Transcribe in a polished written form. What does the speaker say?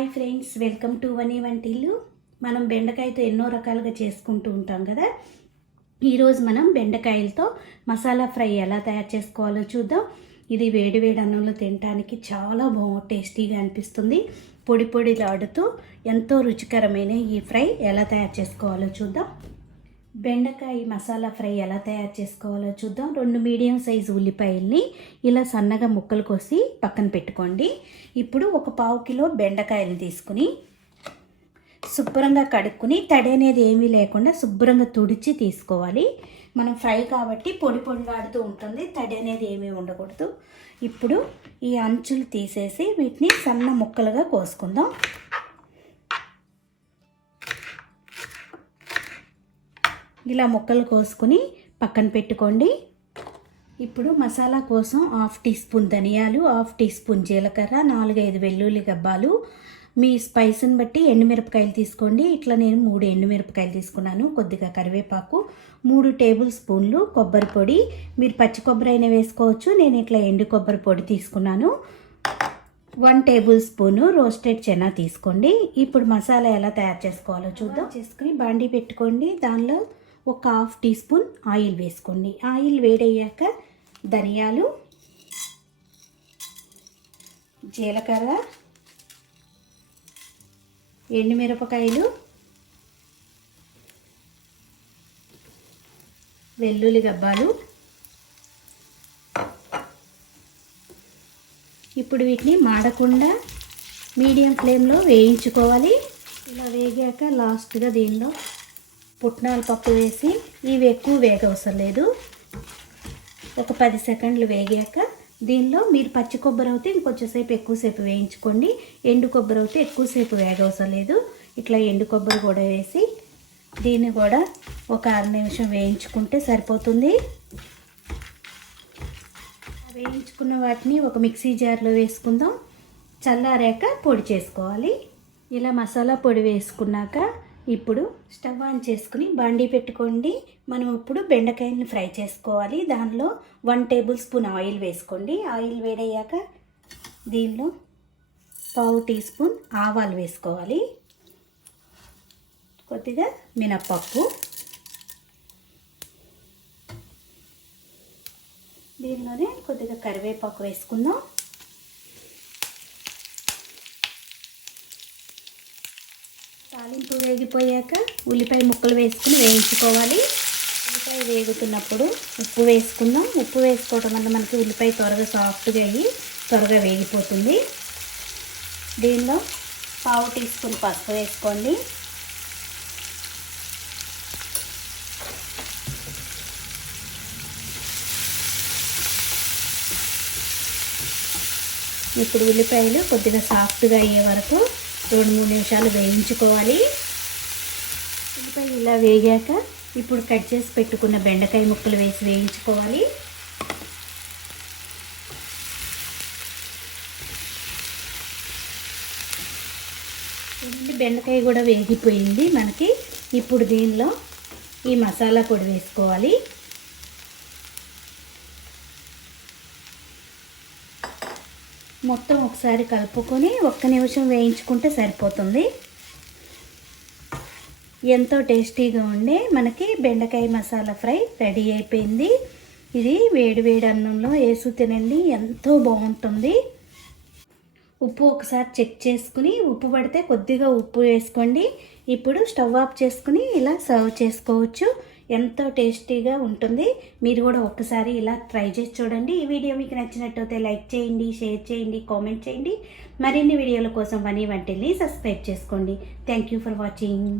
Hi friends, welcome to వని వంటిల్లు. మనం బెండకాయతో ఎన్నో రకాలుగా చేసుకుంటూ ఉంటాం కదా. ఈరోజు మనం బెండకాయలతో మసాలా ఫ్రై ఎలా తయారు చేసుకోవాలో చూద్దాం. ఇది వేడి వేడి అన్నంలో తినడానికి చాలా టేస్టీగా అనిపిస్తుంది. పొడి పొడిలాడుతూ ఎంతో రుచికరమైన ఈ ఫ్రై ఎలా తయారు చేసుకోవాలో చూద్దాం. బెండకాయ మసాలా ఫ్రై ఎలా తయారు చేసుకోవాలో చూద్దాం. 2 మీడియం సైజు ఉల్లిపాయల్ని ఇలా సన్నగా ముక్కలు కోసి పక్కన పెట్టుకోండి. ఇప్పుడు 1/4 కిలో బెండకాయలు తీసుకుని శుభ్రంగా కడుక్కుని తడి అనేది ఏమీ లేకుండా శుభ్రంగా తుడిచి తీసుకోవాలి. మనం ఫ్రై కాబట్టి పొడి పొడిలాడుతూ ఉంటుంది, తడి అనేది ఏమీ ఉండకూడదు. ఇప్పుడు ఈ అంచులు తీసేసి వీటిని సన్న ముక్కలుగా కోసుకుందాం. ఇలా ముక్కలు కోసుకుని పక్కన పెట్టుకోండి. ఇప్పుడు మసాలా కోసం 1/2 టీ స్పూన్ ధనియాలు, 1/2 టీ స్పూన్ జీలకర్ర, 4-5 వెల్లుల్లి గబ్బాలు, మీ స్పైస్ని బట్టి ఎండుమిరపకాయలు తీసుకోండి. ఇట్లా నేను 3 ఎండుమిరపకాయలు తీసుకున్నాను. కొద్దిగా కరివేపాకు, 3 టేబుల్ స్పూన్లు కొబ్బరి పొడి. మీరు పచ్చి కొబ్బరి అయినా వేసుకోవచ్చు. నేను ఇట్లా ఎండు కొబ్బరి పొడి తీసుకున్నాను. 1 టేబుల్ స్పూను రోస్టెడ్ చెనా తీసుకోండి. ఇప్పుడు మసాలా ఎలా తయారు చేసుకోవాలో చూద్దాం. చేసుకుని బాండీ పెట్టుకోండి. దానిలో 1/2 టీ స్పూన్ ఆయిల్ వేసుకోండి. ఆయిల్ వేడయ్యాక ధనియాలు, జీలకర్ర, ఎండుమిరపకాయలు, వెల్లుల్లి గబ్బాలు. ఇప్పుడు వీటిని మాడకుండా మీడియం ఫ్లేమ్లో వేయించుకోవాలి. ఇలా వేగాక లాస్ట్గా దీనిలో పుట్నాల పప్పు వేసి, ఇవి ఎక్కువ వేగవసరం లేదు. ఒక 10 సెకండ్లు వేగాక దీనిలో మీరు పచ్చి కొబ్బరి అయితే ఇంకొంచెంసేపు ఎక్కువసేపు వేయించుకోండి. ఎండు కొబ్బరి అయితే ఎక్కువసేపు వేగవసరం లేదు. ఇట్లా ఎండు కొబ్బరి కూడా వేసి దీన్ని కూడా ఒక 6 నిమిషం వేయించుకుంటే సరిపోతుంది. వేయించుకున్న వాటిని ఒక మిక్సీ జార్లో వేసుకుందాం. చల్లారాక పొడి చేసుకోవాలి. ఇలా మసాలా పొడి వేసుకున్నాక ఇప్పుడు స్టవ్ ఆన్ చేసుకుని బాండీ పెట్టుకోండి. మనం ఇప్పుడు బెండకాయలను ఫ్రై చేసుకోవాలి. దానిలో 1 టేబుల్ స్పూన్ ఆయిల్ వేసుకోండి. ఆయిల్ వేడయ్యాక దీనిలో 1/2 టీ స్పూన్ ఆవాలు వేసుకోవాలి. కొద్దిగా మినప్పప్పు, దీనిలోనే కొద్దిగా కరివేపాకు వేసుకుందాం. తాలింపు వేగిపోయాక ఉల్లిపాయ ముక్కలు వేసుకుని వేయించుకోవాలి. ఉల్లిపాయ వేగుతున్నప్పుడు ఉప్పు వేసుకుందాం. ఉప్పు వేసుకోవడం వల్ల మనకి ఉల్లిపాయ త్వరగా సాఫ్ట్గా అయ్యి త్వరగా వేగిపోతుంది. దీనిలో 1/2 టీ స్పూన్ పసుపు వేసుకోండి. ఇప్పుడు ఉల్లిపాయలు కొద్దిగా సాఫ్ట్గా అయ్యే వరకు 2-3 నిమిషాలు వేయించుకోవాలి. ఉల్లిపాయలు ఇలా వేగాక ఇప్పుడు కట్ చేసి పెట్టుకున్న బెండకాయ ముక్కలు వేసి వేయించుకోవాలి. బెండకాయ కూడా వేగిపోయింది మనకి. ఇప్పుడు దీనిలో ఈ మసాలా పొడి వేసుకోవాలి. మొత్తం ఒకసారి కలుపుకొని 1 నిమిషం వేయించుకుంటే సరిపోతుంది. ఎంతో టేస్టీగా ఉండే మనకి బెండకాయ మసాలా ఫ్రై రెడీ అయిపోయింది. ఇది వేడి వేడి అన్నంలో వేసి తినండి, ఎంతో బాగుంటుంది. ఉప్పు ఒకసారి చెక్ చేసుకుని, ఉప్పు పడితే కొద్దిగా ఉప్పు వేసుకోండి. ఇప్పుడు స్టవ్ ఆఫ్ చేసుకుని ఇలా సర్వ్ చేసుకోవచ్చు. ఎంతో టేస్టీగా ఉంటుంది. మీరు కూడా ఒక్కసారి ఇలా ట్రై చేసి చూడండి. ఈ వీడియో మీకు నచ్చినట్టయితే లైక్ చేయండి, షేర్ చేయండి, కామెంట్ చేయండి. మరిన్ని వీడియోల కోసం వని వంటిల్ని సబ్స్క్రైబ్ చేసుకోండి. Thank you for watching.